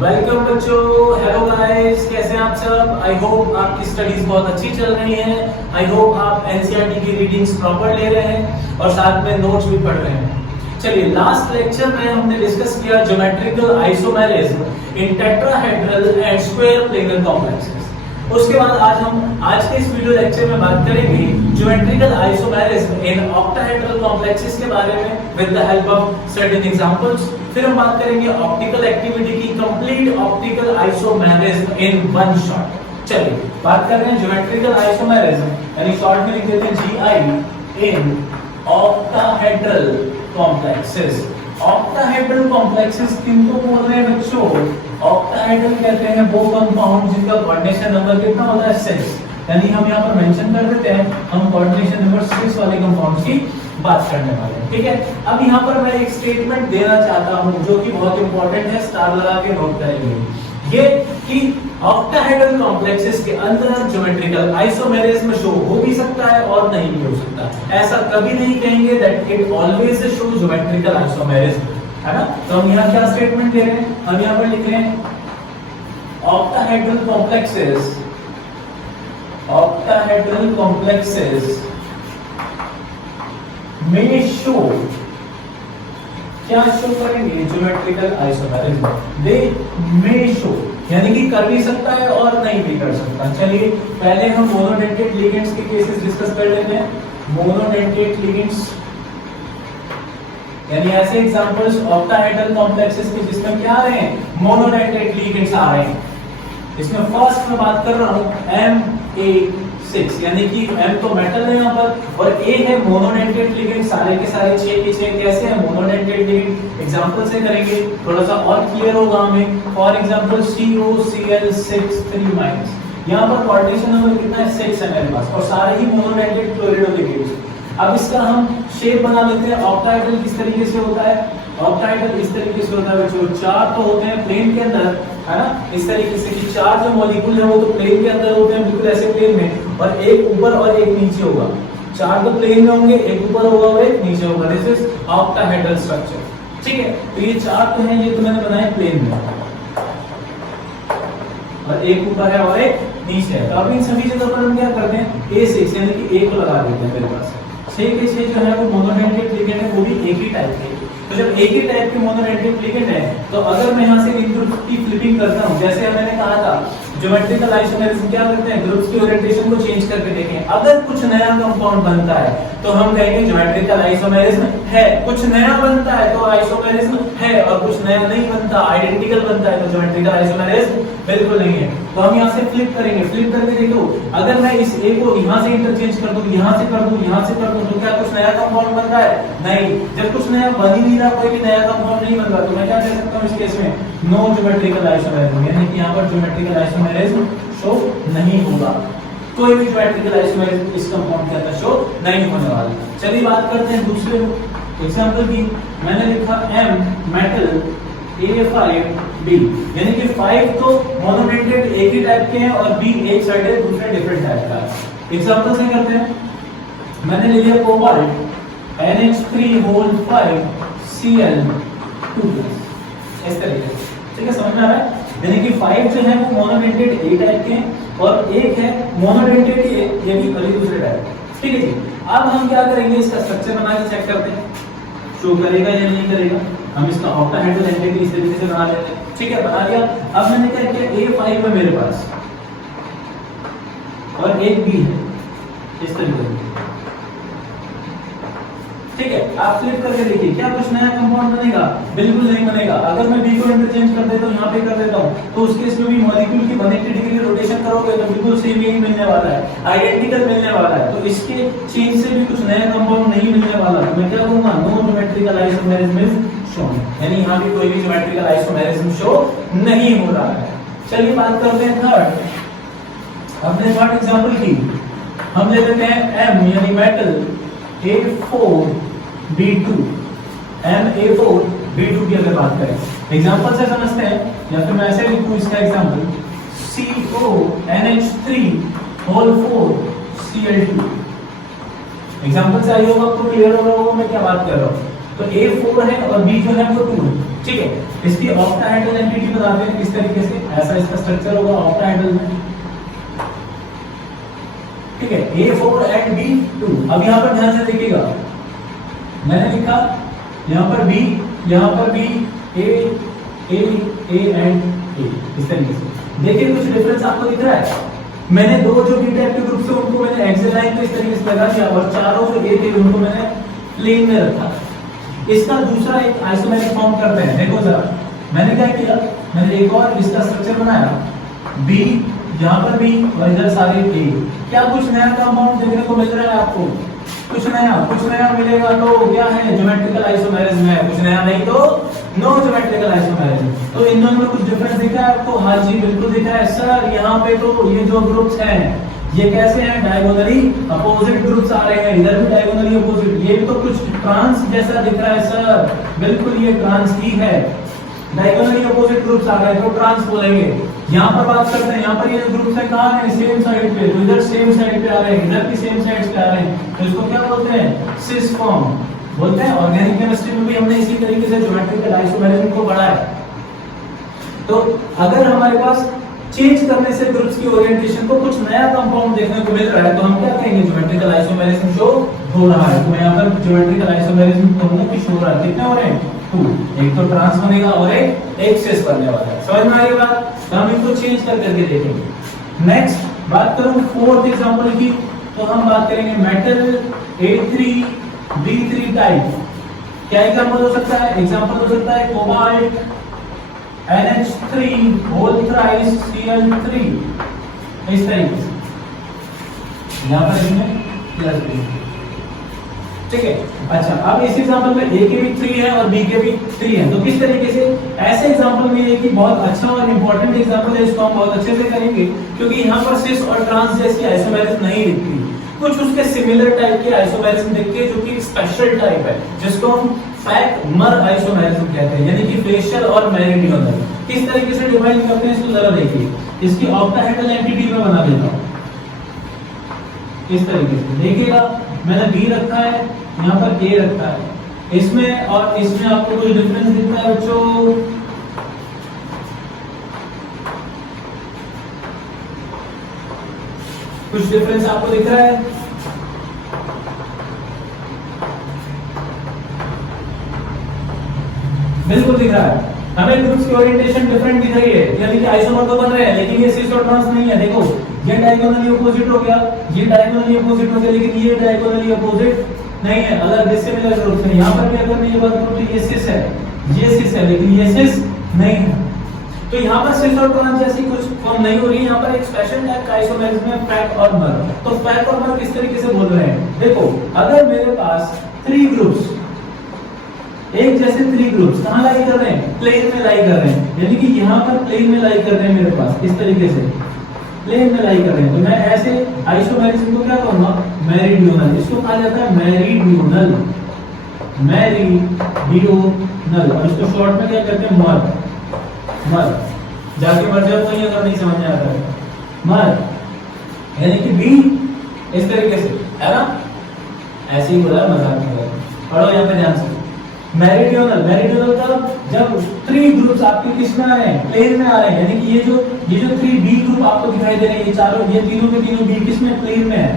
Welcome बच्चों, hello guys, कैसे हैं आप सब। आई होप आपकी स्टडीज बहुत अच्छी चल रही हैं। आई होप आप एनसीईआरटी की रीडिंग्स प्रॉपर ले रहे हैं और साथ में नोट्स भी पढ़ रहे हैं। चलिए, लास्ट लेक्चर में हमने डिस्कस किया geometrical isomerism in tetrahedral and square planar complexes. उसके बाद आज के इस वीडियो लेक्चर में बात करेंगे geometrical isomerism in octahedral complexes के बारे में with the help of certain examples. फिर हम बात करेंगे ऑप्टिकल एक्टिविटी की complete optical isomerism in one shot. चलिए बात कर रहे हैं ज्योमेट्रिकल आइसोमेरिज्म, यानी शॉर्ट में लिख देते हैं GI in octahedral complexes. Octahedral complexes किनको बोल रहे हैं बच्चों? ऑक्टाहेड्रल कहते हैं वो कंपाउंड जिनका कोऑर्डिनेशन नंबर कितना होता है 6। यानी हम यहाँ पर मेंशन कर देते हैं हम कोऑर्डिनेशन नंबर 6 वाले कंपाउंड की बात करने वाले हैं। ठीक है, अब यहाँ पर मैं एक स्टेटमेंट देना चाहता हूँ जो कि बहुत इंपॉर्टेंट है, स्टार लगा के नोट करेंगे ये कि ऑक्टाहेड्रल कॉम्प्लेक्सेस के अंदर ज्योमेट्रिकल आइसोमेरिज्म शो हो भी सकता है और नहीं भी हो सकता। ऐसा कभी नहीं कहेंगे that it always show geometrical isomerism, है ना। तो हम यहाँ क्या स्टेटमेंट दे रहे हैं? हम यहाँ पर लिख रहे हैं ऑक्टाहेड्रल कॉम्प्लेक्सेस में शो, क्या शो करेंगे? Geometrical isomerism. They may show, यानी कि कर भी सकता है और नहीं भी कर सकता। चलिए पहले हम मोनोडेंटेड लिगेंड्स के केसेस डिस्कस कर लेते हैं। मोनोडेंटेड लिगेंड्स यानी ऐसे एग्जांपल्स ऑक्टाहेड्रल कॉम्प्लेक्सेस के जिसमें क्या आ रहे हैं? मोनोडेंटेड लिगेंड्स आ रहे हैं। इसमें फर्स्ट में बात कर रहा हूं Ma6, यानी कि M तो मेटल है यहाँ पर और A है मोनोडेंटेड लिगेंड। सारे के सारे 6 के 6 कैसे हैं? Monodentate ligand. एग्जांपल से करेंगे थोड़ा सा और क्लियर होगा हमें। For example COCl6 3-। यहाँ पर कोऑर्डिनेशन नंबर कितना है? 6 है मेरे पास और सारे ही मोनोडेंटेड क्लोरिडो लिगेंड्स। अब इसका हम शेप बना लेते हैं। ऑक्टाहेड्रल किस तरीके से होता है? ऑक्टाहेड्रल इस तरीके से होता है बच्चों। 4 तो होते हैं प्लेन के अंदर, है ना, इस तरीके से कि 4 जो मॉलिक्यूल है वो तो प्लेन के अंदर होते हैं, बिल्कुल ऐसे प्लेन में, और एक ऊपर और एक नीचे होगा। 4 तो प्लेन में होंगे, एक ऊपर होगा और एक नीचे होगा। This is octahedral structure. ठीक है, तो ये 4 तो हैं, ये तो मैंने बनाए प्लेन में और एक ऊपर है और एक नीचे है। तो अब इन सभी जगह पर हम क्या करते हैं? A6 यानी कि एक लगा देते हैं। मेरे पास 6 के 6 जो है वो मोनोडेंटेड लिगेंड है, वो भी एक ही टाइप के। तो जब एक ही टाइप के मोनोडेंटेड लिगेंड है तो अगर मैं यहाँ से इन ग्रुप की फ्लिपिंग करता हूँ, जैसे मैंने कहा था ज्योमेट्रिकल आइसोमेरिज्म क्या करते हैं? ग्रुप्स की ओरिएंटेशन को चेंज करके देखें। अगर कुछ नया कंपाउंड बनता है तो हम कहेंगे ज्योमेट्रिकल आइसोमेरिज्म है। कुछ नया बनता है तो आइसोमेरिज्म है, और कुछ नया नहीं बनता, आइडेंटिकल बनता है तो ज्योमेट्रिकल आइसोमेरिज्म बिल्कुल नहीं है। तो हम यहाँ से फ्लिप करेंगे। फ्लिप करके देखो, अगर मैं इस A को यहाँ से इंटरचेंज कर दूं, यहाँ से कर दूं, यहाँ से कर दूं, तो क्या कुछ नया कंपाउंड बन रहा है? नहीं। जब कुछ नया बन ही नहीं रहा, कोई भी नया कंपाउंड नहीं बन रहा, तो मैं क्या कह सकता हूँ इस केस में? नो ज्योमेट्रिकल आइसोमेरिज्म, यानी कि यहाँ पर ज्योमेट्रिकल आइसोमेरिज्म शो नहीं होगा। कोई भी ज्योमेट्रिकल आइसोमेरिज्म इस कंपाउंड के अंदर शो नहीं होने वाला। चलिए बात करते हैं दूसरे एग्जांपल की। मैंने लिखा M मेटल A5B, यानी कि 5 तो मोनोडेंटेड एक ही टाइप के हैं और B एक साइड है, दूसरे डिफरेंट टाइप का है। एग्जांपल से करते हैं। मैंने ले लिया कोबाल्ट NH3 5Cl2, इस तरीके से। ठीक है, समझ में आ रहा है? यानी कि 5 जो है वो मोनोडेंटेड ए टाइप के हैं और एक है मोनोडेंटेड ये भी भले दूसरे टाइप। ठीक है जी, अब हम क्या करेंगे? इसका स्ट्रक्चर बना के चेक करते हैं शो करेगा या नहीं करेगा। हम इसका ऑक्टाहेड्रल एंटिटी इस तरीके से बना लेते हैं। ठीक है, बना लिया। अब मैंने क्या किया? A5 है मेरे पास और एक B है, इस तरीके से। ठीक है, आप फ्लिप करके देखिए, क्या कुछ नया कंपाउंड बनेगा? बिल्कुल नहीं बनेगा। अगर मैं B को इंटरचेंज कर देता हूँ, यहाँ पे कर देता हूँ, तो उस केस में भी मॉलिक्यूल की 180 डिग्री रोटेशन करोगे तो बिल्कुल सेम यही मिलने वाला है, आइडेंटिकल मिलने वाला है। तो इसके चेंज से भी कुछ नया कंपाउंड नहीं मिलने वाला। तो मैं क्या करूंगा? No geometrical isomerism is shown, यानी यहाँ भी कोई भी ज्योमेट्रिकल आइसोमेरिज्म शो नहीं हो रहा है। चलिए बात करते हैं थर्ड। हमने थर्ड एग्जांपल की, हम ले लेते हैं M यानी मेटल A4B2। Ma4B2 की अगर बात करें एग्जांपल से समझते हैं, या फिर मैं ऐसे लिखूं इसका एग्जांपल CONH3 4Cl2। एग्जांपल से आई होगा आपको क्लियर हो रहा होगा मैं क्या बात कर रहा हूँ। तो A 4 है और B जो है वो 2 है, ठीक है। इसकी ऑक्टाहेड्रल एंटिटी बनाते हैं इस तरीके से, ऐसा इसका स्ट्रक्चर होगा ऑक्टाहेड्रल में, ठीक है। A4 and B2। अब यहाँ पर ध्यान से देखिएगा, मैंने लिखा यहाँ पर B, यहाँ पर B, A एंड A, इस तरीके से। देखिए कुछ डिफरेंस आपको दिख रहा है। मैंने दो जो बी टाइप के ग्रुप थे उनको मैंने एक्सियल लाइन पे इस तरीके से लगा दिया और चारों जो ए थे उनको मैंने प्लेन में रखा। इसका दूसरा एक आइसोमेरिक फॉर्म करते हैं, देखो जरा। मैंने क्या किया, मैंने एक और इसका स्ट्रक्चर बनाया, बी, यहाँ पर बी और इधर सारे ए। क्या कुछ नया कंपाउंड देखने को मिल रहा है आपको? कुछ नया मिलेगा तो क्या है? ज्योमेट्रिकल आइसोमेरिज्म है। कुछ नया नहीं तो नो ज्योमेट्रिकल आइसोमेरिज्म। तो इन दोनों में कुछ डिफरेंस दिख रहा है आपको? हाँ जी बिल्कुल दिख रहा है सर। यहाँ पे तो ये जो ग्रुप्स हैं ये कैसे हैं? डायगोनली अपोजिट ग्रुप्स आ रहे हैं, इधर भी डायगोनली अपोजिट। ये भी तो कुछ ट्रांस जैसा दिख रहा है सर। बिल्कुल ये ट्रांस ही है, डायगोनली अपोजिट ग्रुप्स आ रहे हैं तो ट्रांस बोलेंगे। यहाँ पर बात करते हैं, यहाँ पर ये ग्रुप्स है कहाँ है? सेम साइड पे, तो इधर सेम साइड पे आ रहे हैं, इधर भी सेम साइड पे आ रहे हैं, तो इसको क्या बोलते हैं? सिस फॉर्म बोलते हैं। ऑर्गेनिक केमिस्ट्री में भी हमने इसी तरीके से ज्योमेट्रिकल आइसोमेरिज्म को पढ़ा है। तो अगर हमारे पास चेंज करने से ग्रुप्स की ओरिएंटेशन को कुछ नया कंपाउंड देखने को मिल रहा है तो हम क्या कहेंगे? ज्योमेट्रिकल आइसोमेरिज्म शो हो रहा है। तो यहाँ पर ज्योमेट्रिकल आइसोमेरिज्म दोनों की शो हो रहा है। कितने हो रहे हैं? 2। एक तो ट्रांस बनेगा और एक सिस बनने वाला है। समझ में आ रही बात? तो हम इनको चेंज करके देखेंगे। नेक्स्ट बात करूं फोर्थ एग्जांपल की, तो हम बात करेंगे मेटल A3B3 टाइप। क्या एग्जांपल हो सकता है? एग्जांपल हो सकता है cobalt NH3 whole thrice Cl3, इस तरीके से। यहाँ पर इसमें प्लस भी, ठीक है। अच्छा, अब इस एग्जांपल में A के भी 3 है और B के भी 3 है, तो किस तरीके से? ऐसे एग्जांपल में ये कि बहुत अच्छा और इंपॉर्टेंट एग्जांपल है, इसको हम बहुत अच्छे से करेंगे क्योंकि यहाँ पर सिस और ट्रांस जैसी आइसोमेरिज्म नहीं दिखती, कुछ उसके सिमिलर टाइप के आइसोमेरिज्म दिखती है जो कि स्पेशल टाइप है, जिसको हम फैक मर आइसोमेरिज्म कहते हैं, यानी कि फेशियल और मेरिडियनल। किस तरीके से डिवाइड करते हैं इसको जरा देखिए। इसकी ऑक्टाहेड्रल एंटिटी में बना देता हूँ इस तरीके से। देखिएगा मैंने B रखा है, यहाँ पर A रखा है। इसमें और इसमें आपको कोई डिफरेंस दिखता है बच्चों? कुछ डिफरेंस आपको दिख रहा है? बिल्कुल दिख रहा है। हमें ग्रुप्स की ओरिएंटेशन डिफरेंट दिख रही है, यानी कि आइसोमर तो बन रहे हैं लेकिन ये सिस और ट्रांस नहीं है। देखो ये डायगोनली अपोजिट हो गया, ये डायगोनली अपोजिट हो गया, लेकिन ये डायगोनली अपोजिट नहीं है, अलग डिसिमिलर ग्रुप्स हैं। यहाँ पर भी अगर मैं ये बात करूं तो ये सिस है, ये सिस है, लेकिन ये सिस नहीं है। तो यहाँ पर सिस और ट्रांस जैसी कुछ फॉर्म नहीं हो रही है। यहाँ पर एक स्पेशल टाइप का आइसोमेरिज्म है, फैक और मर। तो फैक और मर किस तरीके से बोल रहे हैं? देखो अगर मेरे पास 3 ग्रुप्स, एक जैसे 3 ग्रुप्स कहाँ लाई कर रहे हैं? प्लेन में लाई कर रहे हैं, यानी कि यहाँ पर प्लेन में लाई कर रहे हैं मेरे पास, इस तरीके से प्लेन में लाई कर रहे हैं। तो मैं ऐसे आइसोमेरिज्म को क्या कहूंगा? मेरिडियनल। इसको कहा जाता है मेरिडियनल, मेरिडियनल। और इसको शॉर्ट में क्या कहते हैं? मर। मर जाके मर जाओ तो अगर नहीं समझ में आता है। मर यानी कि B इस तरीके से है ना, ऐसे ही बोला, मजाक में पढ़ो यहाँ पे ध्यान से। मेरिडियनल, मेरिडियनल का जब 3 ग्रुप्स आपके किस में आ रहे हैं? प्लेन में आ रहे हैं, यानी कि ये जो 3B ग्रुप आपको दिखाई दे रहे हैं, ये चारों, ये तीनों के तीनों B किस में? प्लेन में है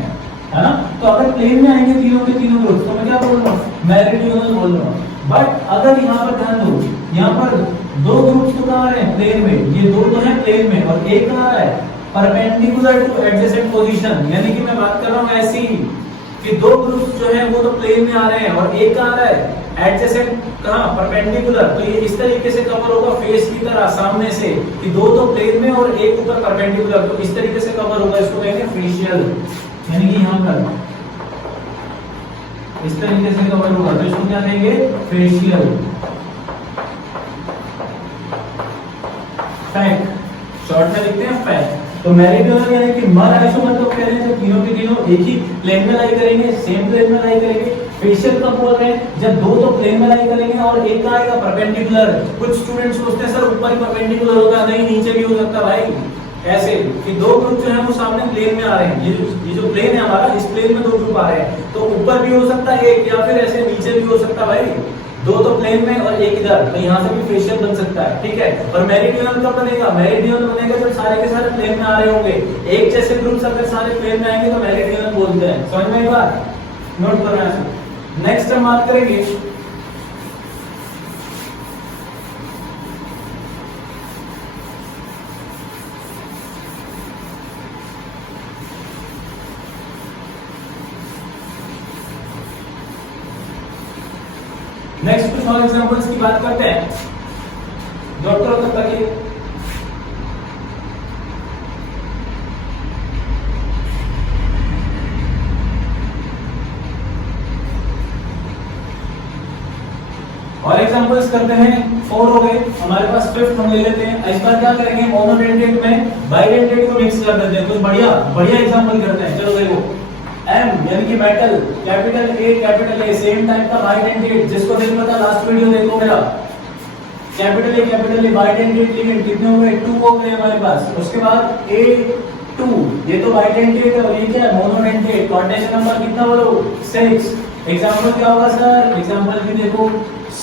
ना। तो अगर प्लेन में आएंगे तीनों के तीनों ग्रुप तो मैं क्या बोल रहा हूँ? मेरिडियनल बोल रहा हूँ। बट अगर यहाँ पर ध्यान दो, यहाँ पर 2 ग्रुप्स तो कहाँ आ रहे हैं? प्लेन में। ये 2 तो है प्लेन में और एक कहाँ आ रहा है? परपेंडिकुलर टू एडजेसेंट पोजीशन, यानी कि मैं बात कर रहा हूँ ऐसी कि 2 ग्रुप्स जो है वो तो प्लेन में आ रहे हैं और एक कहाँ आ रहा है? एडजेसेंट, कहाँ? परपेंडिकुलर। तो ये इस तरीके से कवर होगा फेस की तरह सामने से कि 2 तो प्लेन में और एक ऊपर परपेंडिकुलर, तो इस तरीके से कवर होगा। इसको कहेंगे फेशियल, यानी कि यहाँ पर इस तरीके से कवर होगा, तो इसको क्या कहेंगे? फेशियल। फैक शॉर्ट में लिखते हैं फैक। तो मेरिडियनल यानी कि मर आइसोमर तो कह रहे हैं जब तीनों के तीनों एक ही प्लेन में लाई करेंगे, सेम प्लेन में लाई करेंगे। फेशियल कब बोल रहे हैं? जब 2 तो प्लेन में लाई करेंगे और एक का आएगा परपेंडिकुलर। कुछ स्टूडेंट्स सोचते हैं सर ऊपर ही परपेंडिकुलर होगा, नहीं नीचे भी हो सकता भाई। ऐसे कि 2 ग्रुप जो है वो सामने प्लेन में आ रहे हैं, ये जो प्लेन है हमारा, इस प्लेन में 2 ग्रुप आ रहे हैं, तो ऊपर भी हो सकता है एक, या फिर ऐसे नीचे भी हो सकता है भाई। दो तो प्लेन में और एक इधर, तो यहाँ से भी फेशियल बन सकता है, ठीक है। और मेरिडियनल कब बनेगा? मेरिडियनल बनेगा जब सारे के सारे प्लेन में आ रहे होंगे। एक जैसे ग्रुप्स अगर सारे प्लेन में आएंगे तो मेरिडियनल बोलते हैं। समझ में? एक बार नोट करना है। नेक्स्ट हम बात करेंगे नेक्स्ट कुछ और एग्जांपल्स की बात करते हैं। डॉक्टर तक तक और एग्जांपल्स करते हैं। 4 हो गए हमारे पास, 5th हम ले लेते हैं। इस बार क्या करेंगे? मोनोडेंटेट में बाइडेंटेट को मिक्स कर देते हैं। कुछ बढ़िया बढ़िया एग्जांपल करते हैं। चलो देखो, M यानी कि metal, capital A same type का बाइडेंटेट, जिसको नहीं पता लास्ट वीडियो देखो मेरा। कैपिटल ए बाइडेंटेट लिगेंड कितने हो गए? 2 हो गए हमारे पास। उसके बाद A2, ये तो बाइडेंटेट है और ये क्या है? मोनोडेंटेट। कोऑर्डिनेशन नंबर कितना बोलो? 6। एग्जांपल क्या होगा सर? एग्जांपल भी देखो,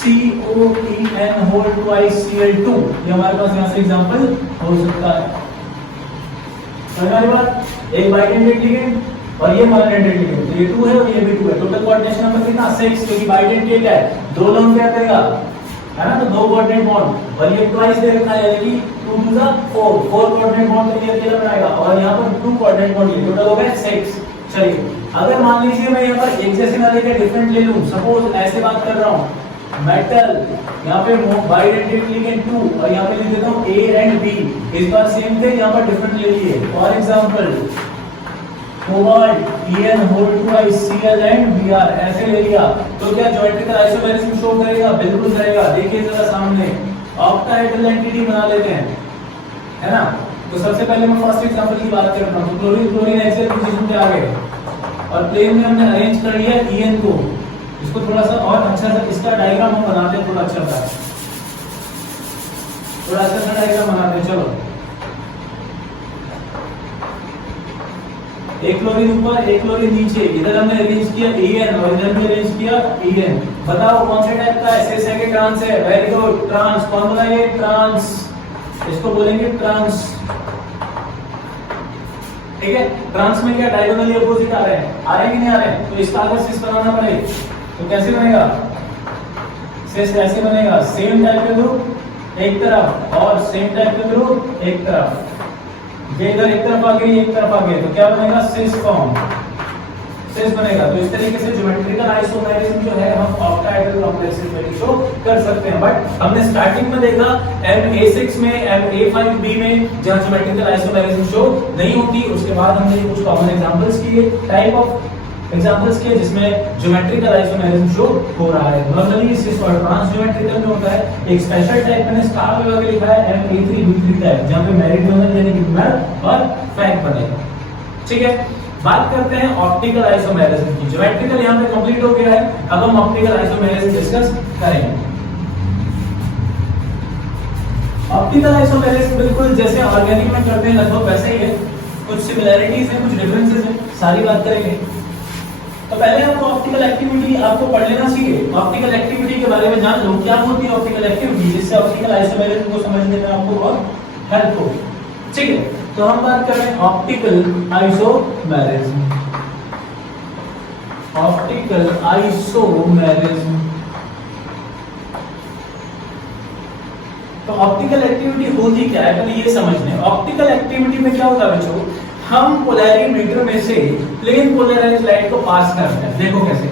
COEN होल ट्वाइस Cl2, ये हमारे पास यहाँ से एग्जांपल हो सकता है। समझ में बात? एक बाइडेंटेट लिगेंड और ये मोनोडेंटेट लिगेंड, तो ये 2 है और ये भी 2 है। टोटल कोऑर्डिनेशन नंबर कितना? 6, क्योंकि बाइडेंटेट है। 2 लोन क्या करेगा, है ना? तो 2 कोऑर्डिनेट बॉन्ड, और ये ट्वाइस दे रखा है यानी कि 2 2 जा 4 कोऑर्डिनेट बॉन्ड तो ये अकेला बनाएगा, और यहाँ पर 2 कोऑर्डिनेट बॉन्ड, ये टोटल हो गए 6। चलिए, अगर मान लीजिए मैं यहाँ पर एक जैसे ना लेकर डिफरेंट ले लूं, सपोज ऐसे बात कर रहा हूँ, मेटल यहाँ पे बाइडेंटेट लिगेंड 2 और यहाँ पे लिख देता हूँ A एंड B। इस बार सेम थे, यहाँ पर डिफरेंट ले लिए। For example cobalt EN whole twice Cl and Br, ऐसे ले लिया, तो क्या ज्योमेट्रिकल आइसोमेरिज्म शो करेगा? बिल्कुल करेगा। देखिए जरा सामने ऑक्टाहेड्रल एंटिटी बना लेते हैं, है ना? तो सबसे पहले मैं फर्स्ट एग्जांपल की बात कर रहा हूँ। क्लोरीन एक्सियल पोजीशन पे आ गए और प्लेन में हमने अरेंज कर लिया EN को। इसको थोड़ा सा और अच्छा सा इसका डायग्राम हम बनाते हैं, थोड़ा अच्छा सा डायग्राम बनाते हैं। चलो, एक क्लोरीन ऊपर एक क्लोरीन नीचे, इधर हमने अरेंज किया EN और इधर भी अरेंज किया EN। बताओ कौन से टाइप का है? से के ट्रांस है। Very good, trans. कौन बोला ये? ट्रांस। इसको बोलेंगे ट्रांस, ठीक है। ट्रांस में क्या डायगोनली अपोजिट आ रहे हैं? आ रहे हैं कि नहीं आ रहे हैं? तो इसका अगर सिस बनाना पड़े तो कैसे बनेगा? सिस ऐसे बनेगा, सेम टाइप का ग्रुप एक तरफ और सेम टाइप का ग्रुप एक तरफ। ये इधर एक तरफ आ गई, एक तरफ आ गई, तो क्या बनेगा? सिस फॉर्म, सिस बनेगा। तो इस तरीके से ज्योमेट्रिकल आइसोमेरिज्म जो है हम ऑक्टाहेड्रल कॉम्प्लेक्सेस में शो कर सकते हैं। बट हमने स्टार्टिंग में देखा MA6 में, MA5B में जहां ज्योमेट्रिकल आइसोमेरिज्म शो नहीं होती, उसके बाद हमने कुछ कॉमन एग्जांपल्स किए, टाइप ऑफ एग्जांपल्स किए जिसमें ज्योमेट्रिकल आइसोमेरिज्म शो हो रहा है। नॉर्मली सिस और ट्रांस ज्योमेट्रिकल में होता है। एक स्पेशल टाइप मैंने स्टार लगा के लिखा है MA3B3 टाइप, जहां पे मेरिडियनल यानी कि मिड और फैक बनेगा, ठीक है। बात करते हैं ऑप्टिकल आइसोमेरिज्म की। ज्योमेट्रिकल यहाँ पे कंप्लीट हो गया है, अब हम ऑप्टिकल आइसोमेरिज्म डिस्कस करेंगे। ऑप्टिकल आइसोमेरिज्म बिल्कुल जैसे ऑर्गेनिक में करते हैं लगभग वैसे ही है। कुछ सिमिलरिटीज है, कुछ डिफरेंसेस है, सारी बात करेंगे। तो पहले आपको ऑप्टिकल एक्टिविटी आपको पढ़ लेना चाहिए। ऑप्टिकल एक्टिविटी के बारे में जान लो, क्या होती है ऑप्टिकल एक्टिविटी, जिससे ऑप्टिकल आइसोमेरिज्म को समझने में आपको बहुत हेल्प हो, ठीक है। तो हम बात कर रहे हैं ऑप्टिकल आइसोमेरिज्म। ऑप्टिकल आइसोमेरिज्म, तो ऑप्टिकल एक्टिविटी होती क्या है पहले ये समझने। ऑप्टिकल एक्टिविटी में क्या होता है बच्चों, हम पोलैरिमीटर में से प्लेन पोलराइज्ड लाइट को पास करते हैं। देखो कैसे,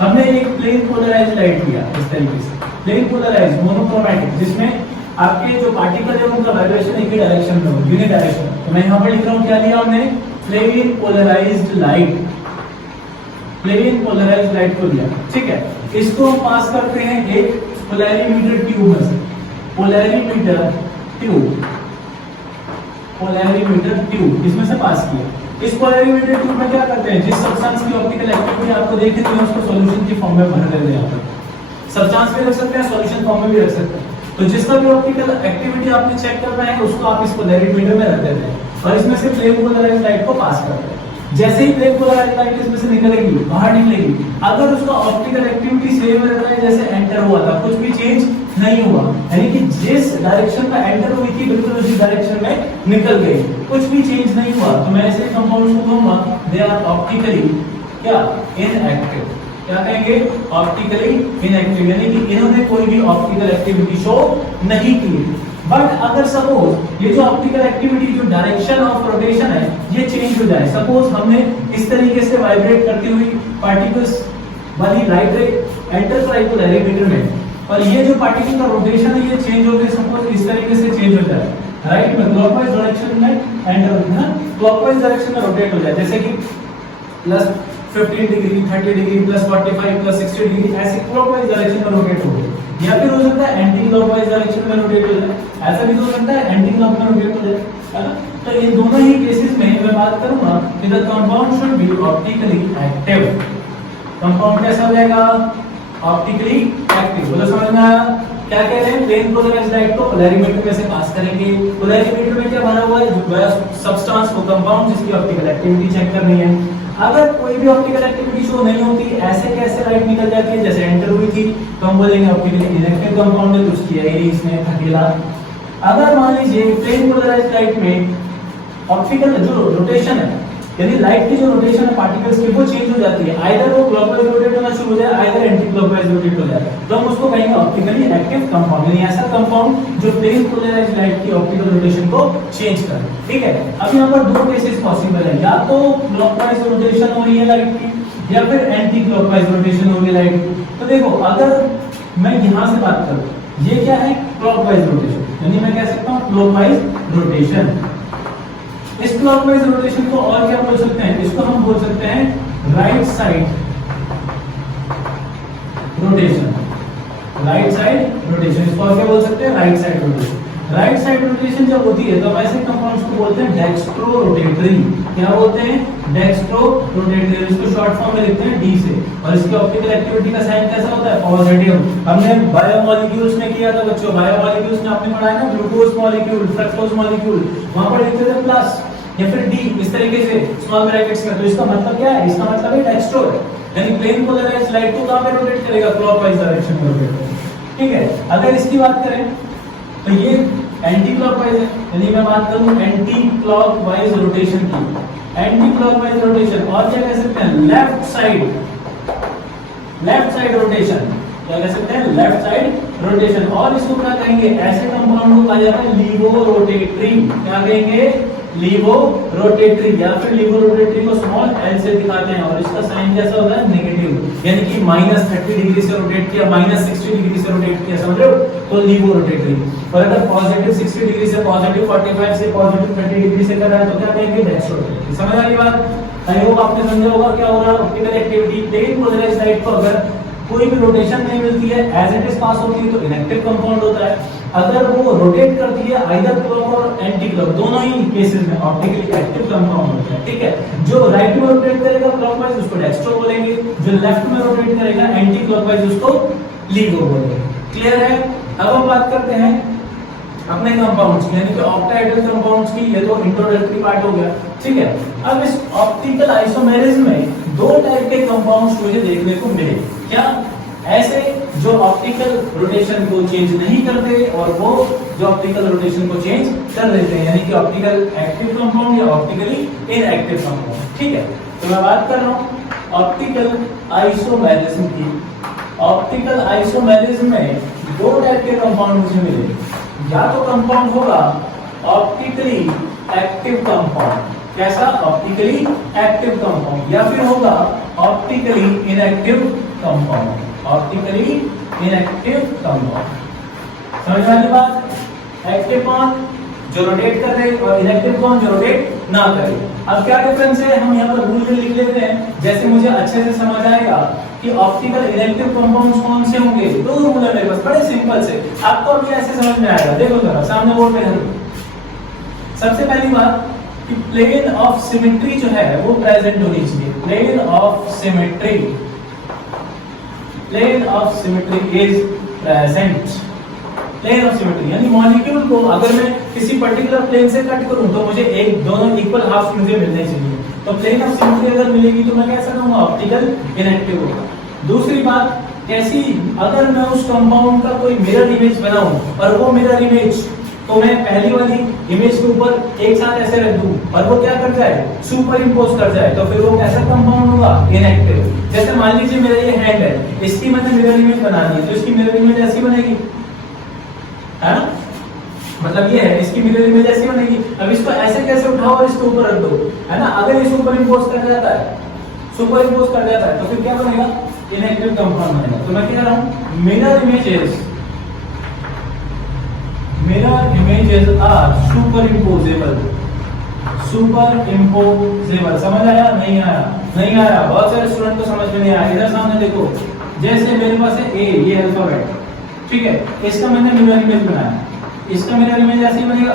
हमने एक प्लेन पोलराइज्ड लाइट लिया इस तरीके से, प्लेन पोलराइज्ड मोनोक्रोमैटिक, जिसमें आपके जो पार्टिकल है उनका वाइब्रेशन एक ही डायरेक्शन में हो, यूनि डायरेक्शन। तो मैं यहाँ पर लिख रहा हूँ, क्या लिया हमने? Plane polarised light, plane polarised light को लिया, ठीक है। इसको हम पास करते हैं एक पोलैरिमीटर ट्यूब में से, पोलैरिमीटर ट्यूब, पोलैरिमीटर ट्यूब इसमें से पास किया। इस पोलैरिमीटर ट्यूब में क्या करते हैं, जिस सब्सटेंस की ऑप्टिकल एक्टिविटी आपको देखी थी उसको सॉल्यूशन की फॉर्म में भर देते हैं। यहाँ पर सब्सटेंस में रख सकते हैं, सॉल्यूशन फॉर्म में भी रख सकते हैं। तो जिसका भी ऑप्टिकल एक्टिविटी आपने चेक करना है उसको आप इस पोलैरिमीटर में रख देते हैं और इसमें से प्लेन पोलराइज्ड लाइट को पास करते हैं। जैसे ही प्लेन पोलराइज्ड लाइट इसमें से निकलेगी, बाहर निकलेगी, अगर उसका ऑप्टिकल एक्टिविटी सेम रहता है जैसे एंटर हुआ था, कुछ भी चेंज नहीं हुआ, यानी कि जिस डायरेक्शन में एंटर हुई थी बिल्कुल उसी डायरेक्शन में निकल गई, कुछ भी चेंज नहीं हुआ, तो मैं ऐसे कंपाउंड्स को कहूंगा दे आर ऑप्टिकली क्या इनएक्टिव। क्या कहेंगे? ऑप्टिकली इनएक्टिव, यानी कि इन्होंने कोई भी ऑप्टिकल एक्टिविटी शो नहीं की। बट अगर सपोज ये जो ऑप्टिकल एक्टिविटी, जो डायरेक्शन ऑफ रोटेशन है, ये चेंज हो जाए, सपोज हमने इस तरीके से वाइब्रेट करती हुई पार्टिकल्स वाली लाइट रे एंटर कराई को डायरेक्टर में, और ये जो पार्टिकल का रोटेशन है ये चेंज हो गया, सपोज इस तरीके से चेंज हो जाए, राइट में क्लॉकवाइज डायरेक्शन में एंटर होना, क्लॉकवाइज डायरेक्शन में रोटेट हो जाए, जैसे कि plus 15 degree, 30 degree, plus 45, plus 60 degree, ऐसे क्लॉकवाइज डायरेक्शन में रोटेट हो गए, या फिर हो सकता है एंटी क्लॉकवाइज डायरेक्शन में रोटेट हो जाए, ऐसा भी हो सकता है एंटी क्लॉक में रोटेट हो जाए, है ना। तो इन दोनों ही केसेस में मैं बात करूंगा कि the compound should be optically active. Compound कैसा हो जाएगा? Optically active. बोलो समझ में आया? क्या कह रहे हैं? प्लेन पोलराइज्ड लाइट को पोलैरिमीटर में से पास करेंगे। पोलैरिमीटर में क्या बना हुआ है? जो सब्सटेंस को कंपाउंड जिसकी ऑप्टिकल एक्टिविटी चेक करनी है। अगर कोई भी ऑप्टिकल एक्टिविटी शो नहीं होती, ऐसे कैसे लाइट निकल जाती है जैसे एंटर हुई थी, तो हम बोलेंगे ऑप्टिकली इनएक्टिव कंपाउंड है, कुछ किया ही नहीं इसने, अकेला। अगर मान लीजिए प्लेन पोलराइज्ड लाइट में ऑप्टिकल जो रोटेशन है, यानी लाइट की जो रोटेशन है पार्टिकल्स की, वो चेंज हो जाती है, आइदर वो क्लॉकवाइज रोटेट होना शुरू हो जाए, आइदर एंटी क्लॉकवाइज रोटेट हो जाए, तो हम उसको कहेंगे ऑप्टिकली एक्टिव कंपाउंड, यानी ऐसा कंपाउंड जो प्लेन पोलराइज्ड लाइट की ऑप्टिकल रोटेशन को चेंज करे। ठीक है, अब यहाँ पर दो केसेस पॉसिबल है, या तो क्लॉकवाइज रोटेशन हो रही है लाइट की, या फिर एंटी क्लॉकवाइज रोटेशन हो रही है लाइट की। तो देखो, अगर मैं यहाँ से बात करूँ, ये क्या है? क्लॉकवाइज रोटेशन, यानी मैं कह सकता हूँ क्लॉकवाइज रोटेशन। इस क्लॉकवाइज रोटेशन को और क्या बोल सकते हैं? इसको हम बोल सकते हैं right side rotation. Right side rotation, इसको और क्या बोल सकते हैं? Right side rotation. Right side rotation जब होती है तो ऐसे कंपाउंड्स को बोलते हैं डेक्स्ट्रो रोटेटरी। क्या बोलते हैं? Dextro rotatory. इसको शॉर्ट फॉर्म में लिखते हैं डी से, और इसकी ऑप्टिकल एक्टिविटी का साइन कैसा होता है? पॉजिटिव। हमने बायोमोलिक्यूल्स में किया था बच्चों, बायोमोलिक्यूल्स में आपने पढ़ा है ना, ग्लूकोज मॉलिक्यूल, फ्रक्टोज मॉलिक्यूल, वहां पर लिखते थे प्लस या फिर डी इस तरीके से स्मॉल ब्रैकेट्स में। तो इसका मतलब क्या है? इसका मतलब है डेक्स्ट्रो है, यानी प्लेन पोलराइज्ड लाइट को कहां पे रोटेट करेगा? क्लॉकवाइज डायरेक्शन में रोटेट करेगा। ठीक है, अगर इसकी बात करें तो ये एंटी क्लॉकवाइज है, यानी मैं बात करूं एंटी क्लॉकवाइज रोटेशन की, एंटी क्लॉकवाइज रोटेशन। और क्या कह सकते हैं? Left side rotation. क्या कह सकते हैं? Left side rotation. और इसको क्या कहेंगे? ऐसे कंपाउंड को कहा जाता है लीवो रोटेटरी। क्या कहेंगे? लीवो रोटेटरी, या फिर लीवो रोटेटरी को स्मॉल एल से दिखाते हैं, और इसका साइन कैसा होता है? नेगेटिव, यानी कि -30 डिग्री से रोटेट किया, -60 डिग्री से रोटेट किया, समझ रहे हो? तो लीवो रोटेटरी। और अगर पॉजिटिव 60 डिग्री से, पॉजिटिव 45 से, पॉजिटिव 30 डिग्री से कर रहा है तो क्या कहेंगे? Dextro rotatory. समझ आ रही बात? आई होप आपने समझा होगा क्या हो रहा है। Optical activity plane polarised light को अगर कोई भी रोटेशन नहीं मिलती है, एज इट इज पास होती है, तो इनएक्टिव कंपाउंड होता है। अगर वो रोटेट करती है, आइदर क्लॉक और एंटी क्लॉक, दोनों ही केसेस में ऑप्टिकली एक्टिव कंपाउंड होता है। ठीक है, जो राइट में रोटेट करेगा क्लॉकवाइज उसको डेक्स्ट्रो बोलेंगे, जो लेफ्ट में रोटेट करेगा एंटी क्लॉकवाइज उसको लीवो बोलेंगे। क्लियर है? अब हम बात करते हैं अपने कंपाउंड्स की, यानी कि ऑक्टाहेड्रल कंपाउंड्स की। ये तो इंट्रोडक्टरी पार्ट हो गया। ठीक है, अब इस ऑप्टिकल आइसोमेरिज्म में दो टाइप के कंपाउंड्स मुझे देखने को मिले। क्या? ऐसे जो ऑप्टिकल रोटेशन को चेंज नहीं करते, और वो जो ऑप्टिकल रोटेशन को चेंज कर देते हैं, यानी कि ऑप्टिकल एक्टिव कंपाउंड या ऑप्टिकली इनएक्टिव कंपाउंड। ठीक है, तो मैं बात कर रहा हूं ऑप्टिकल आइसोमेरिज्म की। ऑप्टिकल आइसोमेरिज्म में दो टाइप के कंपाउंड मुझे मिले। या तो कंपाउंड होगा ऑप्टिकली एक्टिव कंपाउंड। कैसा? Optically active compound. या फिर होगा optically inactive compound. Optically inactive compound. समझ में आई बात? एक्टिव कौन? जो रोटेट कर रहे, और इनएक्टिव कौन? जो रोटेट ना करे। अब क्या डिफरेंस है? हम यहाँ पर रूल में लिख लेते हैं, जैसे मुझे अच्छे से समझ आएगा कि ऑप्टिकल इनएक्टिव कंपाउंड्स कौन से होंगे। दो रूल है मेरे पास, बड़े सिंपल से, आपको अभी ऐसे समझ में आएगा। देखो जरा सामने बोर्ड पे है। सबसे पहली बात कि प्लेन ऑफ सिमेट्री जो है वो प्रेजेंट होनी चाहिए। Plane of symmetry, plane of symmetry is present. Plane of symmetry यानी मॉलिक्यूल को अगर मैं किसी पर्टिकुलर प्लेन से कट करूं तो मुझे एक दोनों इक्वल हाफ मुझे मिलने चाहिए। तो प्लेन ऑफ सिमेट्री अगर मिलेगी तो मैं कैसा कहूंगा, ऑप्टिकल इनएक्टिव होगा। दूसरी बात कैसी, अगर मैं उस कंपाउंड का कोई मिरर इमेज बनाऊं और वो मिरर इमेज तो मैं पहली वाली इमेज के ऊपर एक साथ ऐसे रख दूं और वो क्या कर जाए, सुपर इंपोज कर जाए, तो फिर वो कैसा कंपाउंड होगा, इनएक्टिव। जैसे मान लीजिए मेरा ये हैंड है, इसकी मैंने मिरर इमेज बना दी, तो इसकी मिरर इमेज ऐसी बनेगी, है ना, मतलब ये है, इसकी मिरर इमेज ऐसी बनेगी। अब इसको ऐसे कैसे उठाओ और इसके ऊपर रख दो, है ना, अगर ये सुपर इंपोज कर जाता है, सुपर इंपोज कर जाता है, तो फिर क्या बनेगा, इनएक्टिव कंपाउंड बनेगा। तो मैं कह रहा हूं mirror images are superimposable. समझ आया, नहीं आया, नहीं आया, बहुत सारे स्टूडेंट को समझ में नहीं आया। इधर सामने देखो, जैसे मेरे पास है ए, ये अल्फाबेट, ठीक है, इसका मैंने मिरर इमेज बनाया, इसका मिरर इमेज ऐसे ही बनेगा,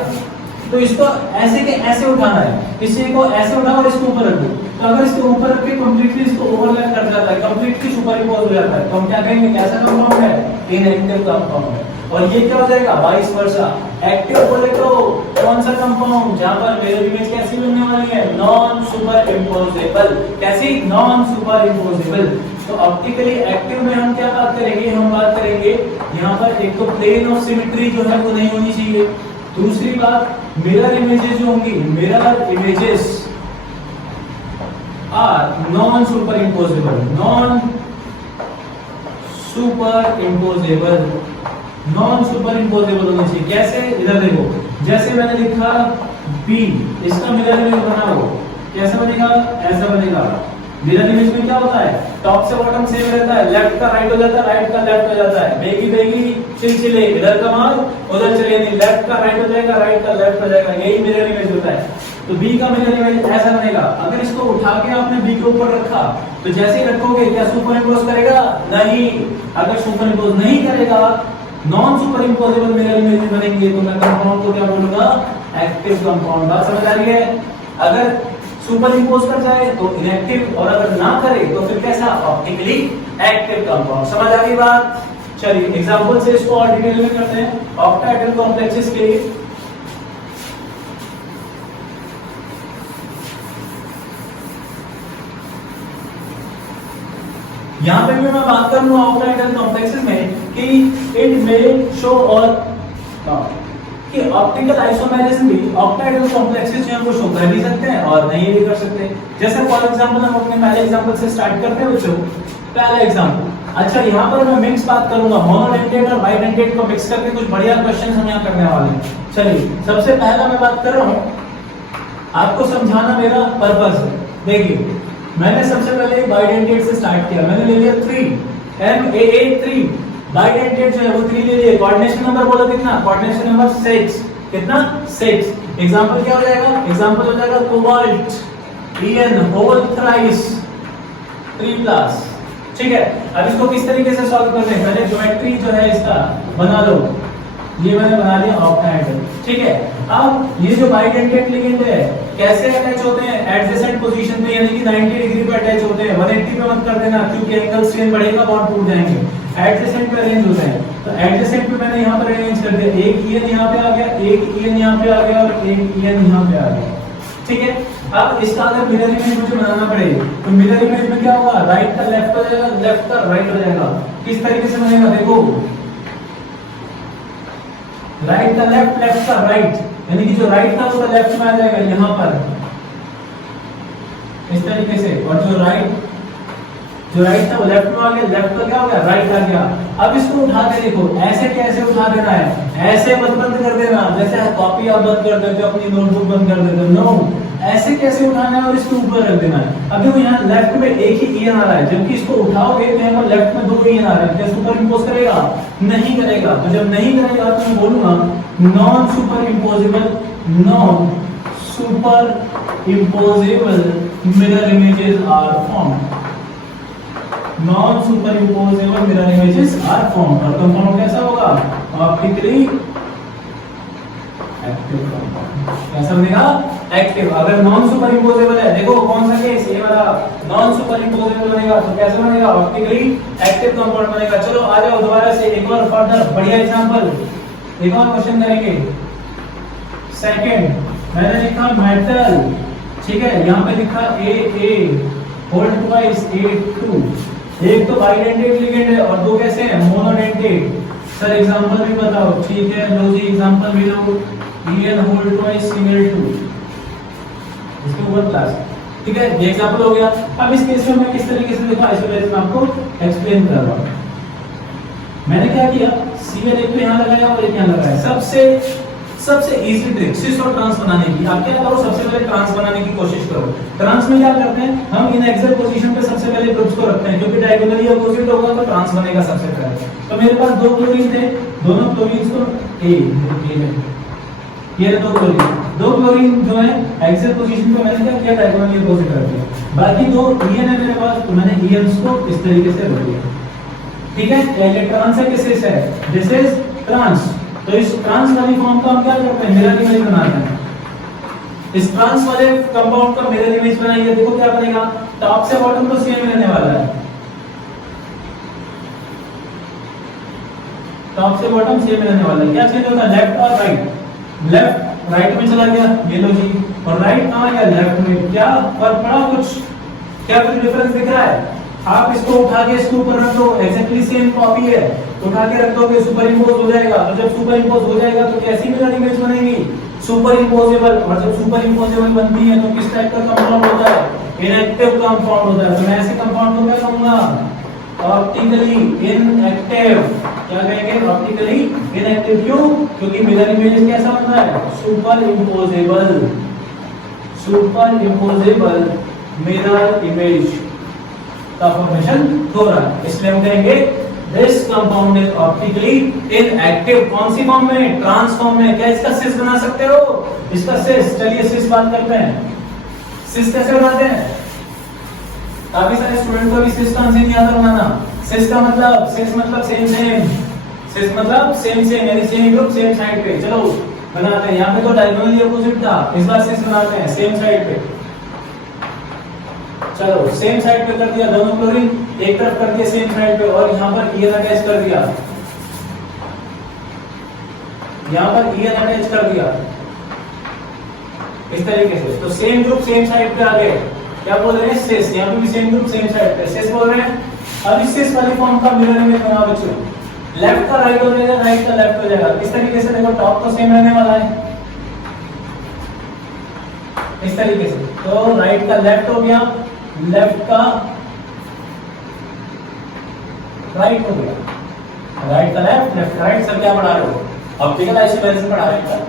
तो इसको ऐसे के ऐसे उठाना है, इसे को ऐसे उठाओ और इसके ऊपर रख दो, तो अगर इसके ऊपर रख के कंप्लीटली इसको ओवरलैप कर जाता है, कंप्लीटली सुपर इंपोज हो जाता है, तो हम क्या कहेंगे, कैसा कंपाउंड है, इनएक्टिव कंपाउंड है। और ये क्या हो जाएगा, वाइस वर्सा। एक्टिव बोले तो कौन सा कंपाउंड जहां पर मिरर इमेज कैसी बनने वाली है, नॉन सुपर इंपोजेबल। कैसी, नॉन सुपर इंपोजेबल। तो ऑप्टिकली एक्टिव में हम क्या बात करेंगे, हम बात करेंगे यहाँ पर एक तो प्लेन ऑफ सिमेट्री जो है वो नहीं होनी चाहिए, दूसरी बात मिरर इमेजेस जो होंगी, mirror images are non superimposable, non superimposable, non superimposable होनी चाहिए। कैसे, इधर देखो, जैसे मैंने लिखा बी, इसका मिरर इमेज बनाओ, कैसा बनेगा, ऐसा बनेगा। मिरर इमेज में क्या होता है, टॉप से बॉटम सेम रहता है, लेफ्ट का राइट हो जाता है, राइट का लेफ्ट हो जाता है, बेगी बेगी चिलचिले, इधर का माल उधर चले नहीं, लेफ्ट का राइट हो जाएगा, राइट का लेफ्ट हो जाएगा, यही मिरर इमेज होता है। तो बी का मिरर इमेज ऐसा बनेगा। अगर इसको उठा के आपने बी के ऊपर रखा, तो जैसे ही रखोगे क्या सुपर इंपोज करेगा, नहीं। अगर सुपर इंपोज नहीं करेगा, non superimposable mirror image बनेंगे, तो मैं कंपाउंड को क्या बोलूंगा, एक्टिव कंपाउंड। बात समझ आ रही है। अगर सुपर इंपोज कर जाए तो इनएक्टिव, और अगर ना करे तो फिर कैसा, ऑप्टिकली एक्टिव कंपाउंड। समझ आ गई बात। चलिए एग्जांपल से इसको और डिटेल में करते हैं ऑक्टाहेड्रल कॉम्प्लेक्सेस के लिए। यहां पे भी मैं बात करूंगा ऑक्टाहेड्रल कॉम्प्लेक्सेस में कि इट मे शो और कि ऑप्टिकल आइसोमेरिज्म भी ऑक्टाहेड्रल कॉम्प्लेक्सेस जो है वो शो कर भी सकते हैं और नहीं भी कर सकते। जैसे फॉर एग्जांपल हम अपने पहले एग्जांपल से स्टार्ट करते हैं बच्चों। पहला एग्जांपल, अच्छा यहाँ पर मैं मिक्स बात करूंगा, मोनोडेंटेट और बाइडेंटेट को मिक्स करके कुछ बढ़िया क्वेश्चन हम यहाँ करने वाले हैं। चलिए सबसे पहला मैं बात कर रहा हूँ, आपको समझाना मेरा पर्पस है। देखिए मैंने सबसे पहले बाइडेंटेट से स्टार्ट किया, मैंने ले लिया 3 बाइडेंटेट जो है वो 3 ले लिए। कोऑर्डिनेशन नंबर बोलो कितना, कोऑर्डिनेशन नंबर 6, कितना 6। एग्जांपल क्या हो जाएगा, एग्जांपल हो जाएगा कोबाल्ट En होल थ्राइस 3+। ठीक है, अब इसको किस तरीके से सॉल्व करते हैं, पहले ज्योमेट्री जो है इसका बना लो। ये मैंने बना लिया ऑक्टाहेड्रल। ठीक है, अब ये जो बाइडेंटेट लिगेंड है कैसे अटैच होते हैं, एडजेसेंट पोजीशन पे, यानी कि 90 डिग्री पे अटैच होते हैं। 180 पे मत कर देना क्योंकि एंगल स्ट्रेन बढ़ेगा, बॉन्ड टूट जाएंगे। एडजेसेंट पे अरेंज होते हैं, तो एडजेसेंट पे मैंने यहाँ पर अरेंज कर दिया, एक EN यहाँ पे आ गया, एक EN यहाँ पे आ गया और एक EN यहाँ पे आ गया। ठीक है, अब इसका अगर मिरर इमेज मुझे बनाना पड़े तो मिरर इमेज में क्या होगा, राइट का लेफ्ट हो जाएगा, लेफ्ट का राइट हो जाएगा। किस तरीके से बनेगा, देखो राइट का लेफ्ट, लेफ्ट का राइट, यानी कि जो राइट था वो लेफ्ट में आ जाएगा यहाँ पर इस तरीके से, और जो राइट था वो लेफ्ट में आ गया, लेफ्ट का क्या हो गया, राइट आ गया। अब इसको उठा के देखो, ऐसे कैसे उठा देना है, ऐसे मत बंद कर देना, जैसे कॉपी आप बंद कर देते हो, अपनी नोटबुक बंद कर देते हो, नो, ऐसे कैसे उठाना है और इसके ऊपर रख देना है। अब देखो यहाँ लेफ्ट में एक ही EN आ रहा है, जबकि इसको उठाओगे तो यहाँ लेफ्ट में 2 EN आ रहे हैं, क्या सुपर इंपोज करेगा, नहीं करेगा। तो जब नहीं करेगा तो मैं बोलूंगा non superimposable mirror images are formed, non superimposable mirror images are formed. और कंपाउंड कैसा होगा, ऑप्टिकली एक्टिव कंपाउंड। कैसा बनेगा, एक्टिव। अगर नॉन सुपर इम्पोजेबल है, देखो कौन सा केस, ये वाला नॉन सुपर इम्पोजेबल बनेगा, तो कैसा बनेगा, ऑप्टिकली एक्टिव कंपाउंड बनेगा। चलो आ जाओ दोबारा से एक और फर्दर बढ़िया एग्जांपल, एक और क्वेश्चन करेंगे। सेकंड मैंने लिखा मेटल, ठीक है, यहाँ पे लिखा A होल्ड ट्वाइस A2। एक तो बाइडेंटेड लिगेंड है और दो कैसे हैं, मोनोडेंटेड। सर एग्जांपल भी बताओ, ठीक है लो जी एग्जांपल भी लो, En होल्ड ट्वाइस Cl2 इसके ऊपर क्लास, ठीक है ये एग्जांपल हो गया। अब इस केस में मैं किस तरीके से देखा आइसोलेशन आपको एक्सप्लेन कर रहा हूं। मैंने क्या किया, Cl एक तो यहाँ लगाया और एक यहाँ लगाया। सबसे इजी ट्रिक सिस और ट्रांस बनाने की, आप क्या करो सबसे पहले ट्रांस बनाने की कोशिश करो। ट्रांस में क्या करते हैं हम, इन एक्सियल पोजीशन पे सबसे पहले ग्रुप्स को रखते हैं क्योंकि डायगोनली अपोजिट होगा तो ट्रांस बनेगा सबसे पहले। तो मेरे पास दो क्लोरीन थे, दोनों क्लोरीन को ये दो क्लोरीन जो है एक्सियल पोजीशन पे मैंने क्या किया, डायगोनली अपोजिट रख दिया। बाकी दो ईएन है मेरे पास, तो मैंने ईएनस को इस तरीके से रख दिया। ठीक है, ये ट्रांस है कि सिस है, दिस इज ट्रांस। तो इस ट्रांस वाली फॉर्म का हम क्या करते हैं, मिरर इमेज बनाते हैं। इस ट्रांस वाले कंपाउंड का मिरर इमेज बनाइए, देखो क्या बनेगा, टॉप से बॉटम तो सेम रहने वाला है, टॉप से बॉटम सेम रहने वाला है। क्या चेंज होता है, लेफ्ट और राइट, लेफ्ट राइट में चला गया ये लो जी, और राइट कहां गया, लेफ्ट में। क्या फर्क पड़ा, क्या कुछ डिफरेंस दिख रहा है। आप इसको उठा के इसके ऊपर रख दो, एग्जैक्टली सेम कॉपी है, उठा के रख दोगे सुपर इंपोज हो जाएगा। तो जब सुपर इंपोज हो जाएगा तो कैसी मिरर इमेज बनेगी, सुपर इंपोजेबल। और जब सुपर इंपोजेबल बनती है तो किस टाइप का कंपाउंड होता है, इनएक्टिव कंपाउंड होता है। तो मैं ऐसे कंपाउंड को क्या कहूंगा, ऑप्टिकली इनएक्टिव। क्या कहेंगे, ऑप्टिकली इनएक्टिव। क्यों, क्योंकि मिरर इमेज कैसा बनता है, सुपर इंपोजेबल, सुपर इंपोजेबल मिरर इमेज का फॉर्मेशन हो रहा है। इसलिए हम कहेंगे this compound is optically inactive. कौन सी फॉर्म में, ट्रांस फॉर्म में। क्या इसका सिस बना सकते हो, इसका सिस। चलिए सिस बात करते हैं, सिस कैसे बनाते हैं। काफी सारे स्टूडेंट को भी सिस का आंसर नहीं आता बनाना। सिस का मतलब, सिस मतलब सेम सेम, सिस मतलब सेम सेम यानी सेम ग्रुप सेम साइड पे। चलो बनाते हैं, यहाँ पे तो डायगोनली अपोजिट था, इस बार सिस बनाते हैं सेम साइड पे। चलो सेम साइड पे कर दिया, दोनों क्लोरीन एक तरफ कर दिया सेम साइड पे, और यहाँ पर ईएन अटैच कर दिया, यहाँ पर ईएन अटैच कर दिया इस तरीके से। तो सेम ग्रुप सेम साइड पे आ गए। क्या बोल रहे हैं, सिस। यहाँ पे भी सेम ग्रुप सेम साइड पे सिस बोल रहे हैं। अब इस सिस वाली फॉर्म का मिरर इमेज बनाओ बच्चों। लेफ्ट का राइट हो जाएगा, राइट का लेफ्ट हो जाएगा। इस तरीके से देखो, टॉप तो सेम रहने वाला है इस तरीके से। तो राइट का लेफ्ट हो गया, लेफ्ट का राइट हो गया, राइट का लेफ्ट, लेफ्ट का राइट। सब क्या पढ़ा रहे हो, ऑप्टिकल आइसोलेशन पढ़ा रहे हैं।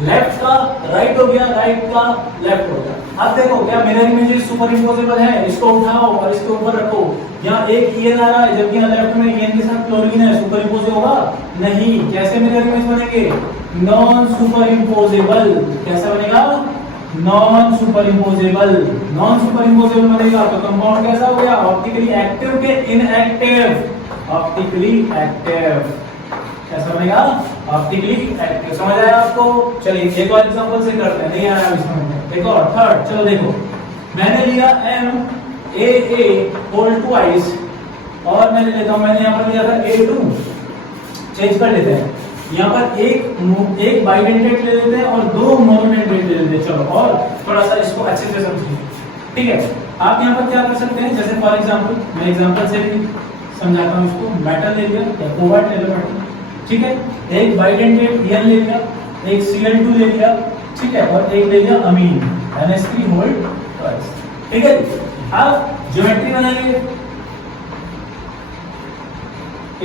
लेफ्ट का राइट हो गया, राइट का लेफ्ट हो गया। अब देखो क्या मिरर इमेज सुपर इंपोजेबल है, इसको उठाओ और इसके ऊपर रखो। यहाँ एक ईएन आ रहा है, जबकि यहाँ लेफ्ट में ईएन के साथ क्लोरीन है, सुपर इंपोज होगा नहीं। कैसे मिरर इमेज बनेंगे, नॉन सुपर इंपोजेबल। कैसा बनेगा, non superimposable. Non super इंपोजेबल बनेगा तो कंपाउंड कैसा हो गया, ऑप्टिकली एक्टिव के इनएक्टिव, ऑप्टिकली एक्टिव। कैसा बनेगा, ऑप्टिकली एक्टिव। समझ आया आपको। चलिए एक और एग्जांपल से करते हैं, नहीं आया इसमें। देखो थर्ड, चलो देखो मैंने लिया MAA होल ट्वाइस, और मैंने लेता हूं, मैंने यहाँ पर लिया था A2। चेंज कर लेते हैं, यहाँ पर एक बाइडेंटेट ले लेते हैं और दो मोनोडेंटेट ले लेते हैं। चलो और थोड़ा सा इसको अच्छे से समझिए, ठीक है। आप यहाँ पर क्या कर सकते हैं, जैसे फॉर एग्जांपल मैं एग्जांपल से भी समझाता हूँ इसको। मेटल ले लिया या कोबाल्ट ले लो मेटल, ठीक है। एक बाइडेंटेट ईएन ले लिया, एक Cl2 ले लिया, ठीक है, और एक ले लिया अमीन NH3 होल्ड ट्वाइस, ठीक है। अब ज्योमेट्री बनाएंगे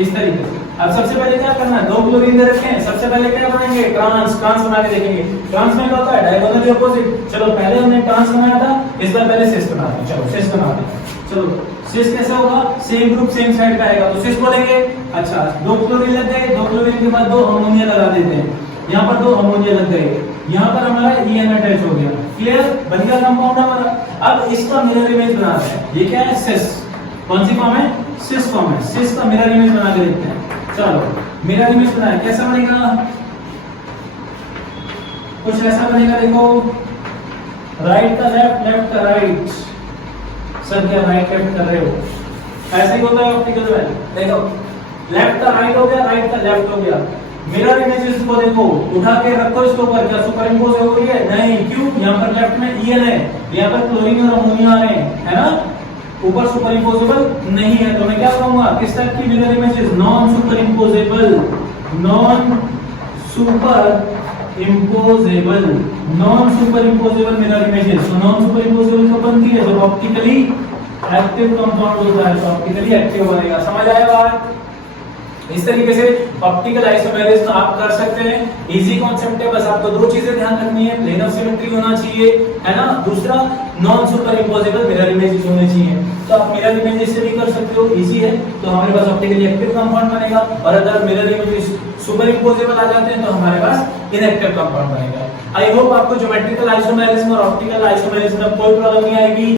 इस तरीके से। अब सबसे पहले क्या करना है, दो क्लोरीन दे रखे हैं, सबसे पहले क्या बनाएंगे, ट्रांस बना के देखेंगे। ट्रांस में क्या होता है, डायगोनली अपोजिट। चलो पहले हमने ट्रांस बनाया था, इस बार पहले सिस बनाते हैं। चलो सिस बनाते हैं। चलो सिस कैसे होगा, सेम ग्रुप सेम साइड पे आएगा तो सिस बोलेंगे। अच्छा, दो क्लोरीन लग गए, दो क्लोरीन के बाद दो अमोनिया लगा देते हैं। यहाँ पर दो अमोनिया लग गए, यहाँ पर हमारा ईएन अटैच हो गया। क्लियर, बन गया कंपाउंड हमारा। अब इसका मिरर इमेज बनाते हैं। ये क्या है, सिस। कौन सी फॉर्म है, सिस फॉर्म है। सिस का मिरर इमेज बना के देखते हैं। चलो मिरर इमेज बनाए, कैसा बनेगा, कुछ ऐसा बनेगा। देखो राइट का लेफ्ट, लेफ्ट का राइट। सर क्या राइट लेफ्ट कर रहे हो, ऐसा ही होता है ऑप्टिकल में। देखो लेफ्ट का राइट हो गया, राइट का लेफ्ट हो गया। मिरर इमेजेस को देखो, उठा के रखो इसके ऊपर, क्या सुपर इंपोज हो गई है? नहीं। क्यों? यहाँ पर लेफ्ट में EN है, यहाँ पर क्लोरीन और अमोनिया आ रहे हैं, है ना, ऊपर सुपर इंपोजेबल नहीं है। तो मैं क्या कहूंगा, किस टाइप की mirror images? Non superimposable, non superimposable, non superimposable mirror images. तो नॉन सुपर इंपोजेबल कब बनती है? जब ऑप्टिकली एक्टिव कंपाउंड होता है, तो ऑप्टिकली एक्टिव बनेगा। समझ आया बात? इस तरीके से ऑप्टिकल आइसोमेरिज्म आप कर सकते हैं। इजी कॉन्सेप्ट है, बस आपको दो चीजें ध्यान रखनी है, प्लेन ऑफ सिमेट्री होना चाहिए, है ना, दूसरा non superimposable mirror images होने चाहिए। तो आप मिरर इमेजेस से भी कर सकते हो, इजी है। तो हमारे पास ऑप्टिकली एक्टिव कंपाउंड बनेगा, और अगर मिरर इमेजेस सुपर इंपोजेबल आ जाते हैं तो हमारे पास इनएक्टिव कंपाउंड बनेगा। आई होप आपको ज्योमेट्रिकल आइसोमेरिज्म और ऑप्टिकल आइसोमेरिज्म में कोई प्रॉब्लम नहीं आएगी।